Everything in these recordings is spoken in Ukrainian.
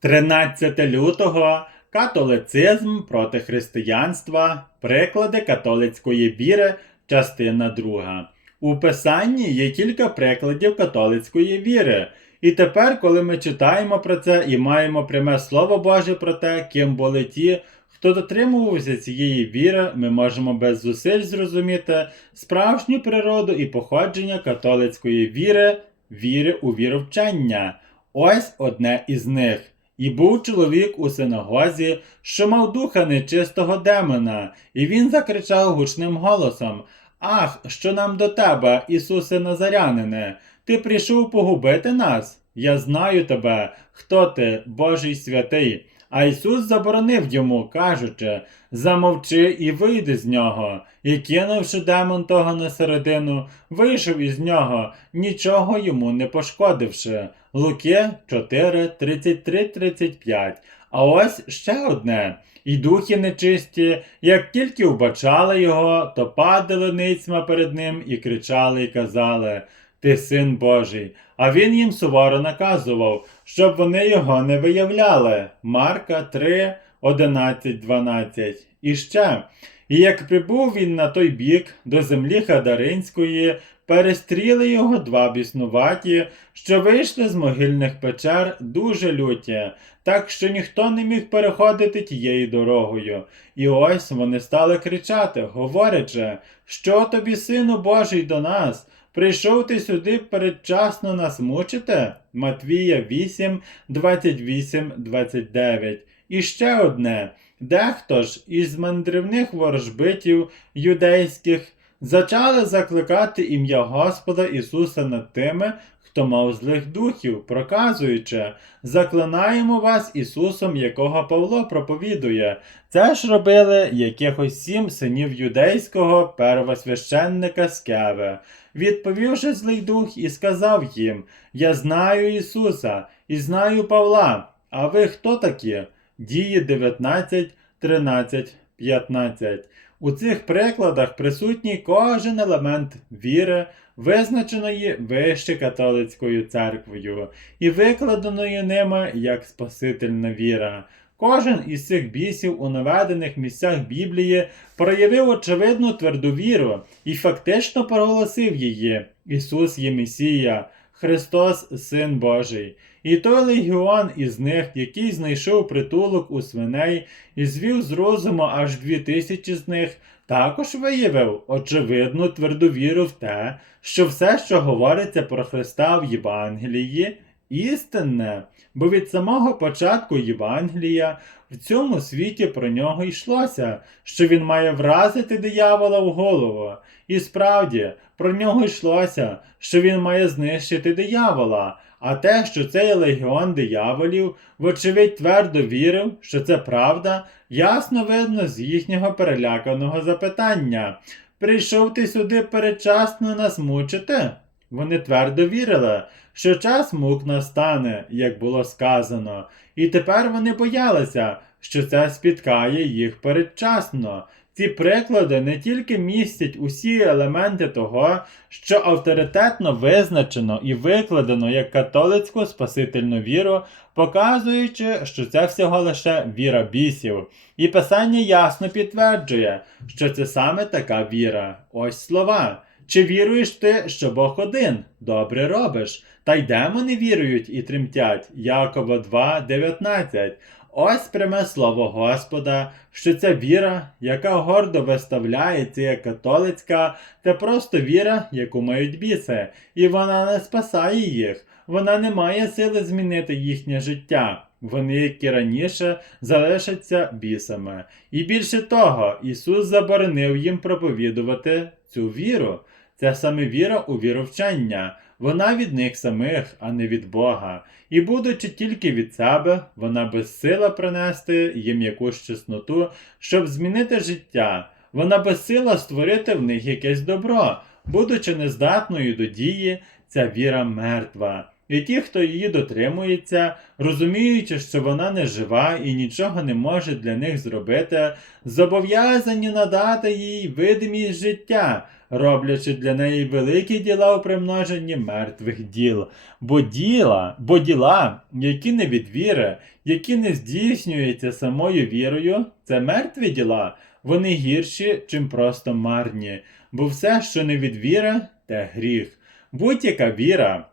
13 лютого католицизм проти християнства, приклади католицької віри, частина 2. У писанні є кілька прикладів католицької віри. І тепер, коли ми читаємо про це і маємо пряме Слово Боже про те, ким були ті, хто дотримувався цієї віри, ми можемо без зусиль зрозуміти справжню природу і походження католицької віри, віри у віровчення. Ось одне із них. І був чоловік у синагозі, що мав духа нечистого демона, і він закричав гучним голосом: Ах, що нам до тебе, Ісусе Назарянине, ти прийшов погубити нас? Я знаю тебе, хто ти, Божий святий. А Ісус заборонив йому, кажучи: Замовчи і вийди з нього. І кинувши демон того на середину, вийшов із нього, нічого йому не пошкодивши. Луки 4, 33, 35. А ось ще одне. І духи нечисті, як тільки вбачали його, то падали ницьма перед ним і кричали, і казали: Ти син Божий. А він їм суворо наказував, щоб вони його не виявляли. Марка 3, 11, 12. І ще. І як прибув він на той бік до землі Хадаринської, перестріли його два біснуваті, що вийшли з могильних печер дуже люті, так що ніхто не міг переходити тією дорогою. І ось вони стали кричати, говорячи, що тобі, сину Божий, до нас? Прийшов ти сюди передчасно нас мучити? Матвія 8, 28, 29. І ще одне. Дехто ж із мандрівних ворожбитів юдейських зачали закликати ім'я Господа Ісуса над тими, хто мав злих духів, проказуючи, заклинаємо вас Ісусом, якого Павло проповідує. Це ж робили якихось сім синів юдейського первосвященника Скеве. Відповівши злий дух і сказав їм: Я знаю Ісуса і знаю Павла. А ви хто такі? Дії 19, 13, 15. У цих прикладах присутній кожен елемент віри, визначеної вище католицькою церквою, і викладеної ними як Спасительна віра. Кожен із цих бісів у наведених місцях Біблії проявив очевидну тверду віру і фактично проголосив її: Ісус є Месія, Христос, Син Божий. І той легіон із них, який знайшов притулок у свиней і звів з розуму аж дві тисячі з них, також виявив очевидну тверду віру в те, що все, що говориться про Христа в Євангелії, істинне, бо від самого початку Євангелія в цьому світі про нього йшлося, що він має вразити диявола в голову. І справді, про нього йшлося, що він має знищити диявола. А те, що це є легіон дияволів, вочевидь твердо вірив, що це правда, ясно видно з їхнього переляканого запитання. Прийшов ти сюди передчасно нас мучити? Вони твердо вірили, що час мук настане, як було сказано, і тепер вони боялися, що це спіткає їх передчасно. Ці приклади не тільки містять усі елементи того, що авторитетно визначено і викладено як католицьку спасительну віру, показуючи, що це всього лише віра бісів. І писання ясно підтверджує, що це саме така віра. Ось слова. Чи віруєш ти, що Бог один? Добре робиш. Та й демони вірують і тремтять. Якова 2, 19. Ось пряме слово Господа, що ця віра, яка гордо виставляється як католицька, це просто віра, яку мають біси, і вона не спасає їх, вона не має сили змінити їхнє життя. Вони, як і раніше, залишаться бісами. І більше того, Ісус заборонив їм проповідувати цю віру. Це саме віра у віровчання, Вона від них самих, а не від Бога. І, будучи тільки від себе, вона безсила принести їм якусь чесноту, щоб змінити життя. Вона безсила створити в них якесь добро. Будучи нездатною до дії, ця віра мертва. І ті, хто її дотримується, розуміючи, що вона не жива і нічого не може для них зробити, зобов'язані надати їй видимість життя, роблячи для неї великі діла у примноженні мертвих діл. Бо діла, бо діла, які не від віри, які не здійснюються самою вірою, це мертві діла, вони гірші, чим просто марні. Бо все, що не від віри, те гріх. Будь-яка віра,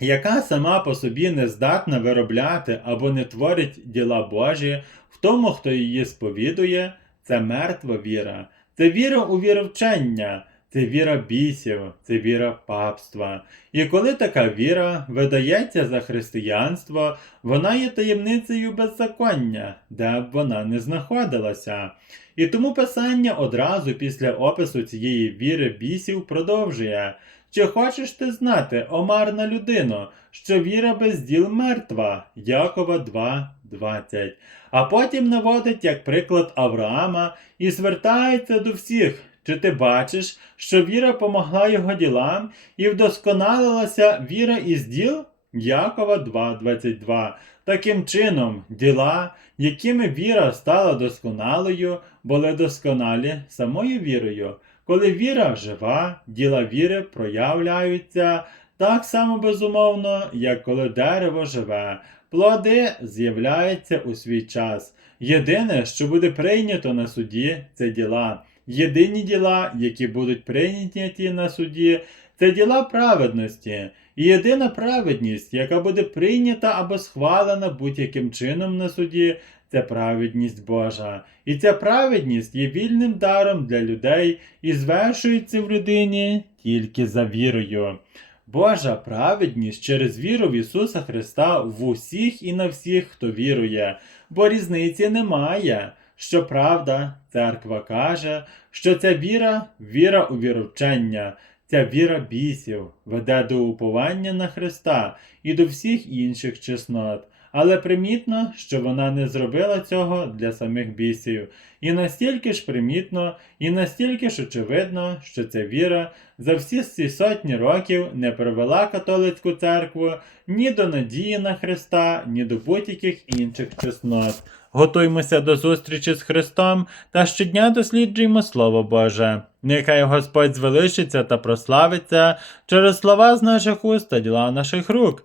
яка сама по собі не здатна виробляти або не творить діла Божі, в тому, хто її сповідує, це мертва віра, це віра у віровчення, це віра бісів, це віра папства. І коли така віра видається за християнство, вона є таємницею беззаконня, де б вона не знаходилася. І тому писання одразу після опису цієї віри бісів продовжує. Чи хочеш ти знати, омарна людино, що віра без діл мертва? Якова 2.20. А потім наводить як приклад Авраама і звертається до всіх. Чи ти бачиш, що віра помогла його ділам і вдосконалилася віра із діл? Якова 2.22. Таким чином, діла, якими віра стала досконалою, були досконалі самою вірою. Коли віра жива, діла віри проявляються так само безумовно, як коли дерево живе. Плоди з'являються у свій час. Єдине, що буде прийнято на суді, це діла. Єдині діла, які будуть прийняті на суді, це діла праведності. І єдина праведність, яка буде прийнята або схвалена будь-яким чином на суді, це праведність Божа. І ця праведність є вільним даром для людей і звершується в людині тільки за вірою. Божа праведність через віру в Ісуса Христа в усіх і на всіх, хто вірує, бо різниці немає. Щоправда, церква каже, що ця віра віра у віровчення, ця віра бісів веде до уповання на Христа і до всіх інших чеснот. Але примітно, що вона не зробила цього для самих бісів. І настільки ж примітно, і настільки ж очевидно, що ця віра за всі ці сотні років не привела католицьку церкву ні до надії на Христа, ні до будь-яких інших чеснот. Готуймося до зустрічі з Христом та щодня досліджуємо Слово Боже. Нехай Господь звеличиться та прославиться через слова з наших уст та діла наших рук.